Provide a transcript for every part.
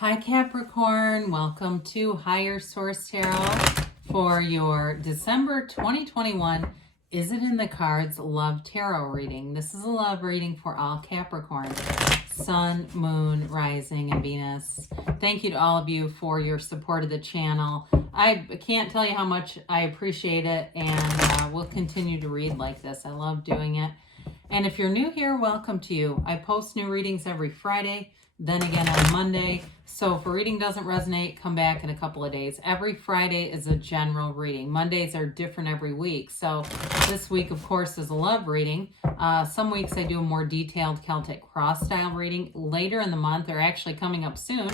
Hi Capricorn, welcome to Higher Source Tarot for your December 2021 Is It in the Cards Love Tarot reading. This is a love reading for all Capricorn, Sun, Moon, Rising, and Venus. Thank you to all of you for your support of the channel. I can't tell you how much I appreciate it, and we'll continue to read like this. I love doing it. And if you're new here, welcome to you. I post new readings every Friday, then again on Monday. So if a reading doesn't resonate, come back in a couple of days. Every Friday is a general reading. Mondays are different every week. So this week, of course, is a love reading. Some weeks I do a more detailed Celtic cross style reading. Later in the month, or actually coming up soon,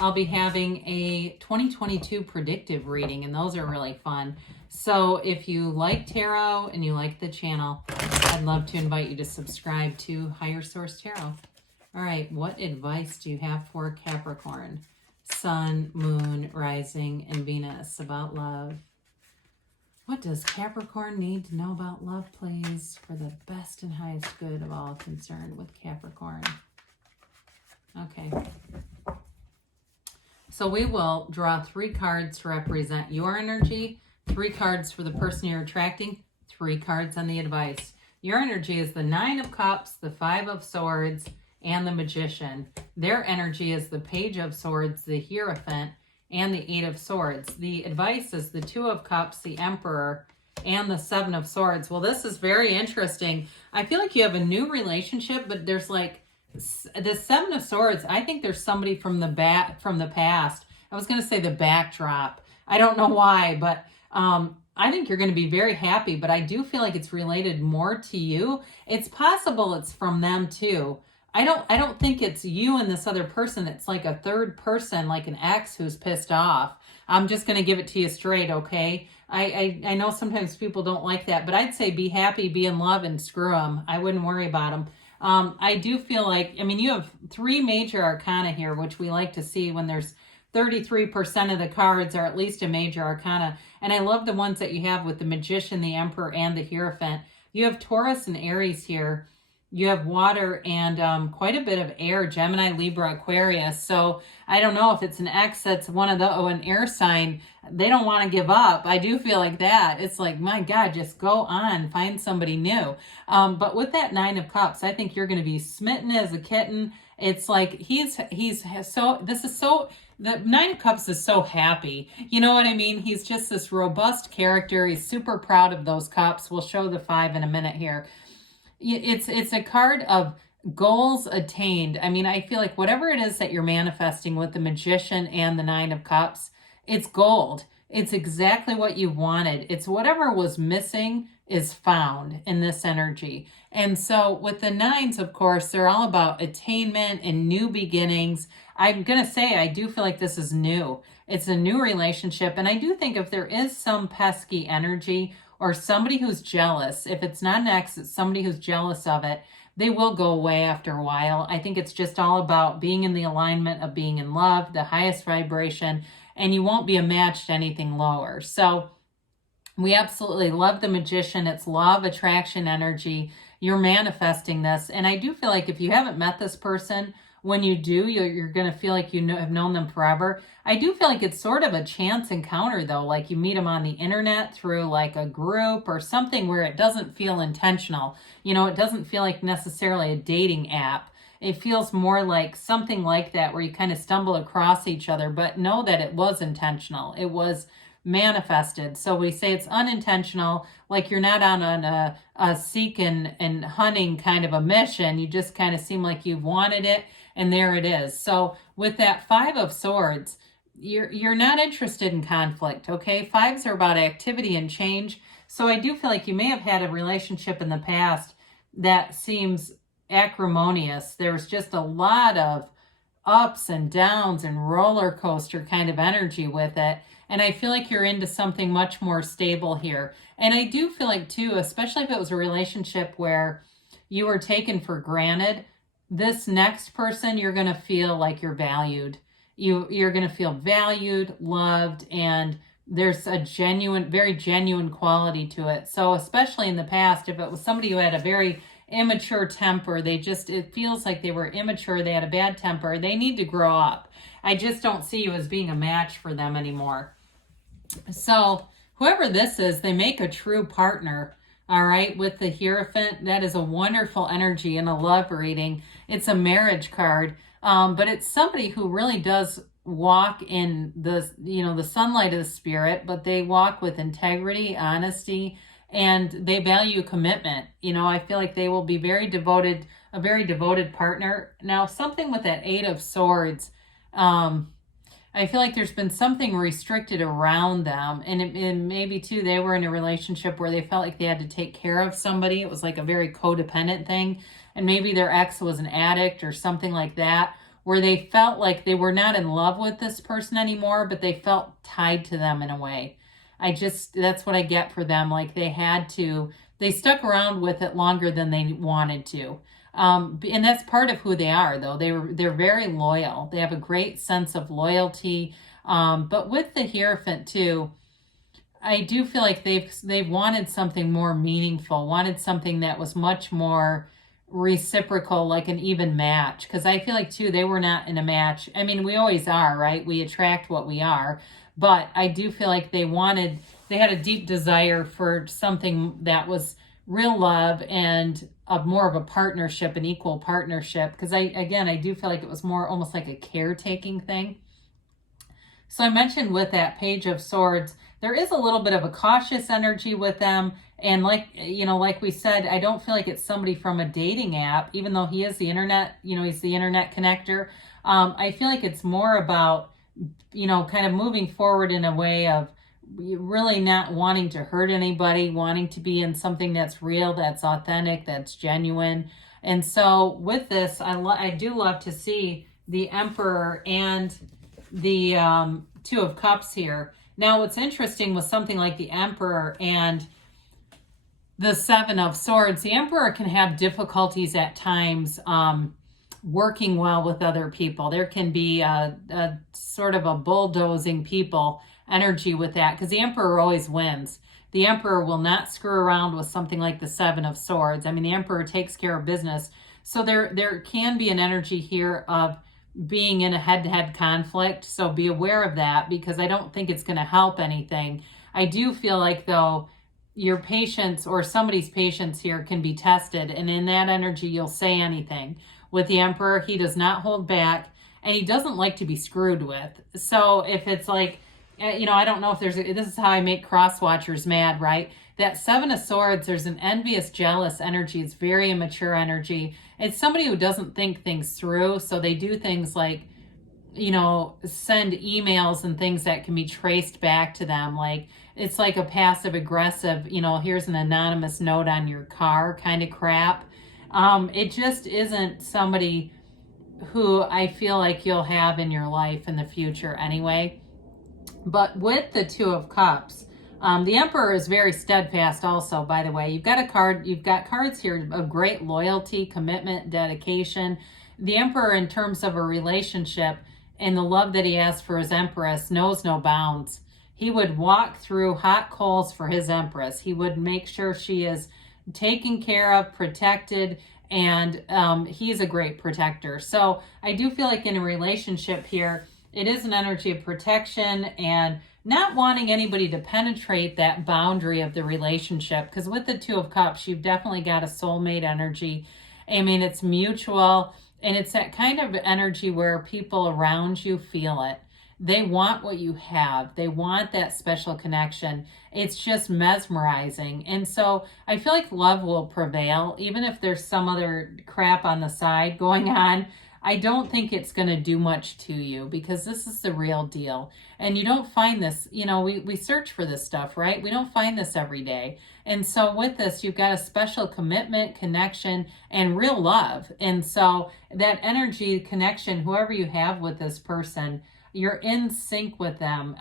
I'll be having a 2022 predictive reading, and those are really fun. So if you like tarot and you like the channel, I'd love to invite you to subscribe to Higher Source Tarot. All right, what advice do you have for Capricorn, Sun, Moon, Rising, and Venus about love? What does Capricorn need to know about love, please, for the best and highest good of all concerned with Capricorn? Okay. So we will draw 3 cards to represent your energy, 3 cards for the person you're attracting, 3 cards on the advice. Your energy is the 9 of Cups, the 5 of Swords, and the Magician. Their energy is the Page of Swords, the Hierophant, and the 8 of Swords. The advice is the 2 of Cups, the Emperor, and the 7 of Swords. Well, this is very interesting. I feel like you have a new relationship, but there's like the 7 of Swords. I think there's somebody from the past. I was going to say the backdrop. I don't know why, but I think you're going to be very happy, but I do feel like it's related more to you. It's possible it's from them too. I don't think it's you and this other person. It's like a third person, like an ex who's pissed off. I'm just going to give it to you straight, okay? I know sometimes people don't like that, but I'd say be happy, be in love, and screw them. I wouldn't worry about them. I do feel like, you have 3 major arcana here, which we like to see when there's 33% of the cards are at least a major arcana. And I love the ones that you have with the Magician, the Emperor, and the Hierophant. You have Taurus and Aries here. You have water and quite a bit of air, Gemini, Libra, Aquarius. So I don't know if it's an ex that's one of an air sign. They don't want to give up. I do feel like that. It's like, my God, just go on, find somebody new. But with that 9 of Cups, I think you're going to be smitten as a kitten. It's like the 9 of Cups is so happy. You know what I mean? He's just this robust character. He's super proud of those cups. We'll show the 5 in a minute here. It's a card of goals attained. I feel like whatever it is that you're manifesting with the Magician and the 9 of Cups, it's gold. It's exactly what you wanted. It's whatever was missing is found in this energy. And so with the 9s, of course, they're all about attainment and new beginnings. I'm going to say I do feel like this is new. It's a new relationship. And I do think if there is some pesky energy or somebody who's jealous, if it's not an ex, it's somebody who's jealous of it, they will go away after a while. I think it's just all about being in the alignment of being in love, the highest vibration, and you won't be a match to anything lower. So we absolutely love the Magician. It's law of attraction energy. You're manifesting this. And I do feel like if you haven't met this person, when you do, you're going to feel like have known them forever. I do feel like it's sort of a chance encounter, though. Like you meet them on the internet through like a group or something where it doesn't feel intentional. It doesn't feel like necessarily a dating app. It feels more like something like that where you kind of stumble across each other, but know that it was intentional. It was manifested. So we say it's unintentional, like you're not on a seek and hunting kind of a mission. You just kind of seem like you've wanted it, and there it is. So with that 5 of Swords, you're not interested in conflict, okay? 5s are about activity and change. So I do feel like you may have had a relationship in the past that seems acrimonious. There's just a lot of ups and downs and roller coaster kind of energy with it. And I feel like you're into something much more stable here. And I do feel like too, especially if it was a relationship where you were taken for granted, this next person, you're going to feel like you're valued. You're going to feel valued, loved, and there's a very genuine quality to it. So especially in the past, if it was somebody who had a very immature temper. It feels like they were immature. They had a bad temper. They need to grow up. I just don't see you as being a match for them anymore. So whoever this is, they make a true partner. All right, with the Hierophant, that is a wonderful energy in a love reading. It's a marriage card, but it's somebody who really does walk in the, the sunlight of the spirit, but they walk with integrity, honesty, and they value commitment. I feel like they will be very devoted, a very devoted partner. Now, something with that Eight of Swords, I feel like there's been something restricted around them. And maybe, too, they were in a relationship where they felt like they had to take care of somebody. It was like a very codependent thing. And maybe their ex was an addict or something like that, where they felt like they were not in love with this person anymore, but they felt tied to them in a way. That's what I get for them. Like they stuck around with it longer than they wanted to. And that's part of who they are, though. They're very loyal. They have a great sense of loyalty. But with the Hierophant too, I do feel like they've wanted something more meaningful, wanted something that was much more reciprocal, like an even match. Because I feel like too, they were not in a match. I mean, we always are, right? We attract what we are. But I do feel like they had a deep desire for something that was real love and more of a partnership, an equal partnership. Because I do feel like it was more almost like a caretaking thing. So I mentioned with that Page of Swords, there is a little bit of a cautious energy with them. And like we said, I don't feel like it's somebody from a dating app, even though he is the internet, he's the internet connector. I feel like it's more about, kind of moving forward in a way of really not wanting to hurt anybody, wanting to be in something that's real, that's authentic, that's genuine. And so with this, I do love to see the Emperor and the Two of Cups here. Now, what's interesting with something like the Emperor and the Seven of Swords, the Emperor can have difficulties at times working well with other people. There can be a sort of a bulldozing people energy with that, because the Emperor always wins. The Emperor will not screw around with something like the Seven of Swords. I mean, the Emperor takes care of business. So there can be an energy here of being in a head-to-head conflict. So be aware of that, because I don't think it's going to help anything. I do feel like, though, your patience or somebody's patience here can be tested. And in that energy, you'll say anything. With the Emperor, he does not hold back, and he doesn't like to be screwed with. So if it's like, I don't know if this is how I make cross watchers mad, right? That Seven of Swords, there's an envious, jealous energy. It's very immature energy. It's somebody who doesn't think things through. So they do things like, send emails and things that can be traced back to them. Like, it's like a passive aggressive, here's an anonymous note on your car kind of crap. It just isn't somebody who I feel like you'll have in your life in the future anyway. But with the Two of Cups, the Emperor is very steadfast also, by the way. You've got cards here of great loyalty, commitment, dedication. The Emperor, in terms of a relationship and the love that he has for his Empress, knows no bounds. He would walk through hot coals for his Empress. He would make sure she is taken care of, protected, and he's a great protector. So I do feel like in a relationship here, it is an energy of protection and not wanting anybody to penetrate that boundary of the relationship. Because with the Two of Cups, you've definitely got a soulmate energy. I mean, it's mutual, and it's that kind of energy where people around you feel it. They want what you have. They want that special connection. It's just mesmerizing. And so I feel like love will prevail, even if there's some other crap on the side going on. I don't think it's going to do much to you, because this is the real deal. And you don't find this, we search for this stuff, right? We don't find this every day. And so with this, you've got a special commitment, connection, and real love. And so that energy connection, whoever you have with this person, you're in sync with them.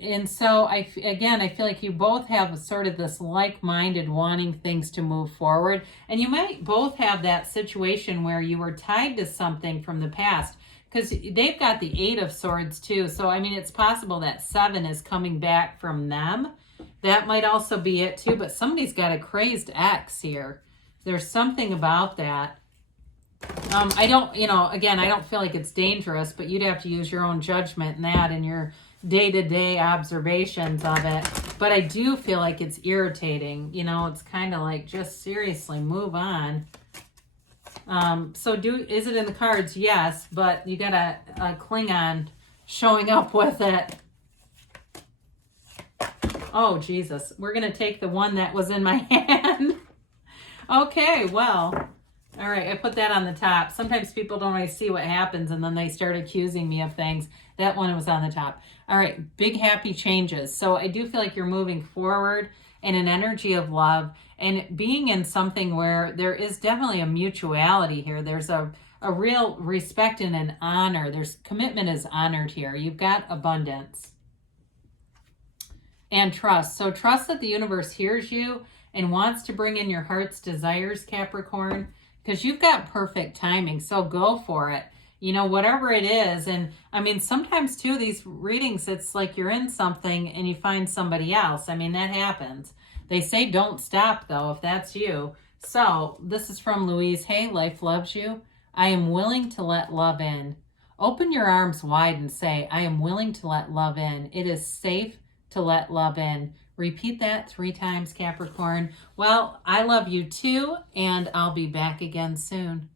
And so I feel like you both have sort of this like-minded wanting things to move forward. And you might both have that situation where you were tied to something from the past, because they've got the Eight of Swords too. So, I mean, it's possible that Seven is coming back from them. That might also be it too. But somebody's got a crazed ex here. There's something about that. I don't, again, I don't feel like it's dangerous, but you'd have to use your own judgment in that and your day-to-day observations of it. But I do feel like it's irritating. It's kind of like, just seriously, move on. So is it in the cards? Yes, but you got a Klingon showing up with it. Oh, Jesus. We're going to take the one that was in my hand. Okay, well, all right, I put that on the top. Sometimes people don't always see what happens, and then they start accusing me of things. That one was on the top. All right, big happy changes. So I do feel like you're moving forward in an energy of love and being in something where there is definitely a mutuality here. There's a real respect and an honor. There's commitment is honored here. You've got abundance and trust. So trust that the universe hears you and wants to bring in your heart's desires, Capricorn, because you've got perfect timing. So go for it. Whatever it is. And I mean, sometimes too, these readings, it's like you're in something and you find somebody else. I mean, that happens. They say don't stop though, if that's you. So this is from Louise. Hey, life loves you. I am willing to let love in. Open your arms wide and say, I am willing to let love in. It is safe to let love in. Repeat that 3 times, Capricorn. Well, I love you too, and I'll be back again soon.